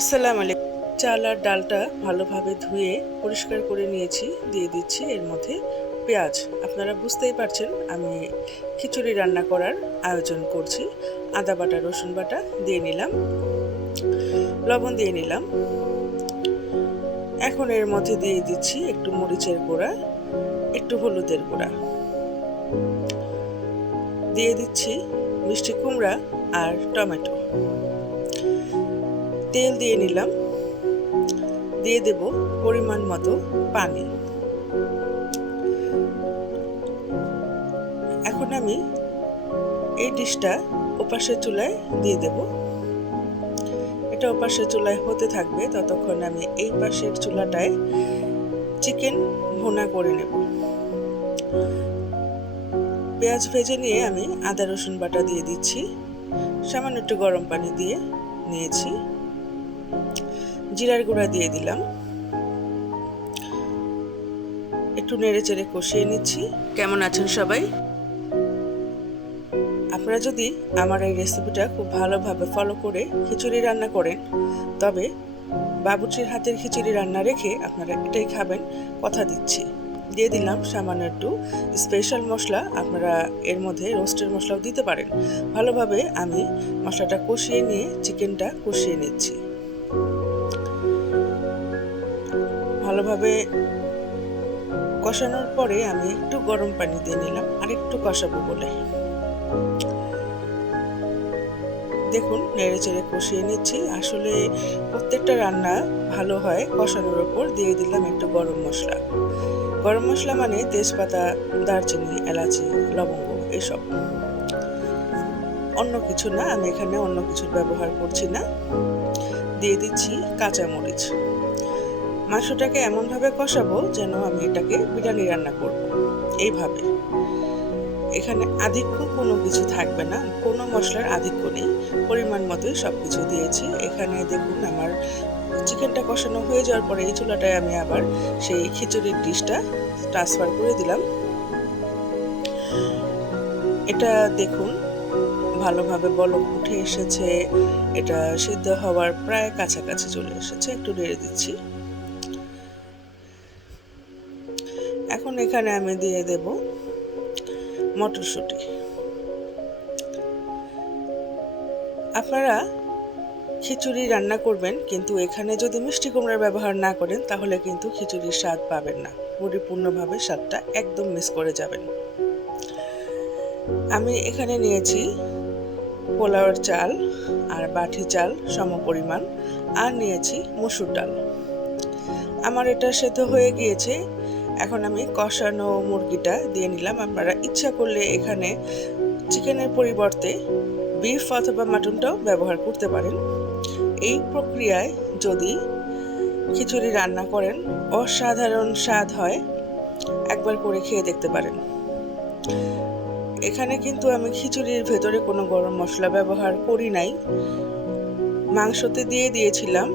আসসালামু আলাইকুম। চাল আর ডালটা ভালোভাবে ধুয়ে পরিষ্কার করে নিয়েছি। দিয়ে দিচ্ছি এর মধ্যে পেঁয়াজ। আপনারা বুঝতেই পারছেন আমি খিচুড়ি রান্না করার আয়োজন করছি। আদা বাটা, রসুন বাটা দিয়ে নিলাম, লবণ দিয়ে নিলাম। এখন এর মধ্যে দিয়ে দিচ্ছি একটু মরিচের গুঁড়া, একটু হলুদের গুঁড়া, দিয়ে দিচ্ছি মিষ্টি কুমড়া আর টমেটো। তেল দিয়ে নিলাম, দিয়ে দেব পরিমাণ মতো পানি। এখন আমি এই ডিশটা ওপাশের চুলায় দিয়ে দেব। এটা ওপাশের চুলায় হতে থাকবে, ততক্ষণ আমি এই পাশের চুলাটায় চিকেন ভুনা করে নেব। পেঁয়াজ ভেজে নিয়ে আমি আদা রসুন বাটা দিয়ে দিচ্ছি। সামান্য একটু গরম পানি দিয়ে নিয়েছি। জিরার গুঁড়া দিয়ে দিলাম, একটু নেড়ে চেড়ে কষিয়ে নিচ্ছি। কেমন আছেন সবাই? আপনারা যদি আমার এই রেসিপিটা খুব ভালোভাবে ফলো করে খিচুড়ি রান্না করেন, তবে বাবুর্চির হাতের খিচুড়ি রান্না রেখে আপনারা এটাই খাবেন, কথা দিচ্ছি। দিয়ে দিলাম সামান্য একটু স্পেশাল মশলা, আপনারা এর মধ্যে রোস্টের মশলাও দিতে পারেন। ভালোভাবে আমি মশলাটা কষিয়ে নিয়ে চিকেনটা কষিয়ে নিচ্ছি। ভালোভাবে কষানোর পরে আমি একটু গরম পানি দিয়ে নিলাম, আর একটু কষাবো বলে। দেখুন নেড়ে চেড়ে কষিয়ে নিচ্ছি। আসলে প্রত্যেকটা রান্না ভালো হয় কষানোর ওপর। দিয়ে দিলাম একটু গরম মশলা। গরম মশলা মানে তেজপাতা, দারচিনি, এলাচি, লবঙ্গ, এসব। অন্য কিছু না, আমি এখানে অন্য কিছুর ব্যবহার করছি না। দিয়ে দিচ্ছি কাঁচামরিচ। মাংসটাকে এমনভাবে কষাবো যেন আমি এটাকে বিরিয়ানি রান্না করব, এইভাবে। এখানে আধিক্য কোনো কিছু থাকবে না, কোনো মশলার আধিক্য নেই। পরিমাণ মতোই সব কিছু দিয়েছি। এখানে দেখুন আমার চিকেনটা কষানো হয়ে যাওয়ার পরে এই চুলাটায় আমি আবার সেই খিচুড়ির ডিশটা ট্রান্সফার করে দিলাম। এটা দেখুন ভালোভাবে বলক উঠে এসেছে, এটা সিদ্ধ হওয়ার প্রায় কাছাকাছি চলে এসেছে। একটু নেড়ে দিচ্ছি। এখন এখানে আমি দিয়ে দেব মটরশুঁটি। আপনারা খিচুড়ি রান্না করবেন, কিন্তু এখানে যদি মিষ্টি কুমড়ার ব্যবহার না করেন তাহলে কিন্তু খিচুড়ির স্বাদ পাবেন না, পরিপূর্ণভাবে স্বাদটা একদম মিস করে যাবেন। আমি এখানে নিয়েছি পোলাওয়ের চাল আর বাটি চাল সমপরিমাণ, আর নিয়েছি মসুর ডাল। আমার এটা সেদ্ধ হয়ে গিয়েছে। এখন আমি কষানো মুরগিটা দিয়ে নিলাম। আপনারা ইচ্ছা করলে এখানে চিকেনের পরিবর্তে বিফ অথবা মাটনটাও ব্যবহার করতে পারেন। এই প্রক্রিয়ায় যদি খিচুড়ি রান্না করেন অসাধারণ স্বাদ হয়, একবার করে খেয়ে দেখতে পারেন। এখানে কিন্তু আমি খিচুড়ির ভেতরে কোনো গরম মশলা ব্যবহার করি নাই, মাংসতে দিয়ে দিয়েছিলাম,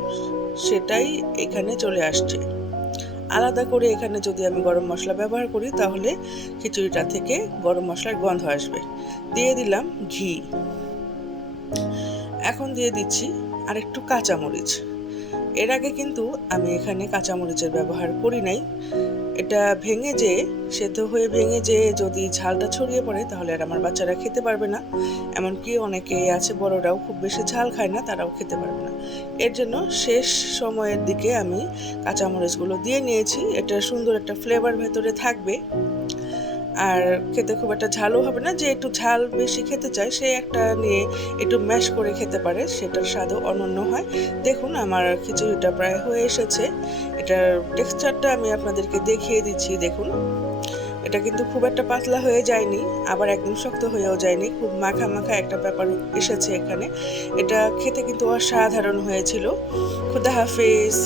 সেটাই এখানে চলে আসছে। আলাদা করে এখানে যদি আমি গরম মশলা ব্যবহার করি তাহলে খিচুড়িটা থেকে গরম মশলার গন্ধ আসবে। দিয়ে দিলাম ঘি। এখন দিয়ে দিচ্ছি আর একটু কাঁচামরিচ। এর আগে কিন্তু আমি এখানে কাঁচামরিচের ব্যবহার করি নাই। এটা ভেঙে যেয়ে সেদ্ধ হয়ে ভেঙে যেয়ে যদি ঝালটা ছড়িয়ে পড়ে তাহলে আর আমার বাচ্চারা খেতে পারবে না। এমনকি অনেকে আছে বড়রাও খুব বেশি ঝাল খায় না, তারাও খেতে পারবে না। এর জন্য শেষ সময়ের দিকে আমি কাঁচামরিচগুলো দিয়ে নিয়েছি। এটা সুন্দর একটা ফ্লেভার ভেতরে থাকবে, আর খেতে খুব একটা ঝালও হবে না। যে একটু ঝাল বেশি খেতে চায় সে একটা নিয়ে একটু ম্যাশ করে খেতে পারে, সেটার স্বাদও অনন্য হয়। দেখুন আমার খিচুড়িটা প্রায় হয়ে এসেছে। এটার টেক্সচারটা আমি আপনাদেরকে দেখিয়ে দিচ্ছি। দেখুন এটা কিন্তু খুব একটা পাতলা হয়ে যায়নি, আবার একদম শক্ত হয়েও যায়নি, খুব মাখা মাখা একটা ব্যাপার এসেছে এখানে। এটা খেতে কিন্তু অসাধারণ হয়েছিল। খুদা হাফেজ।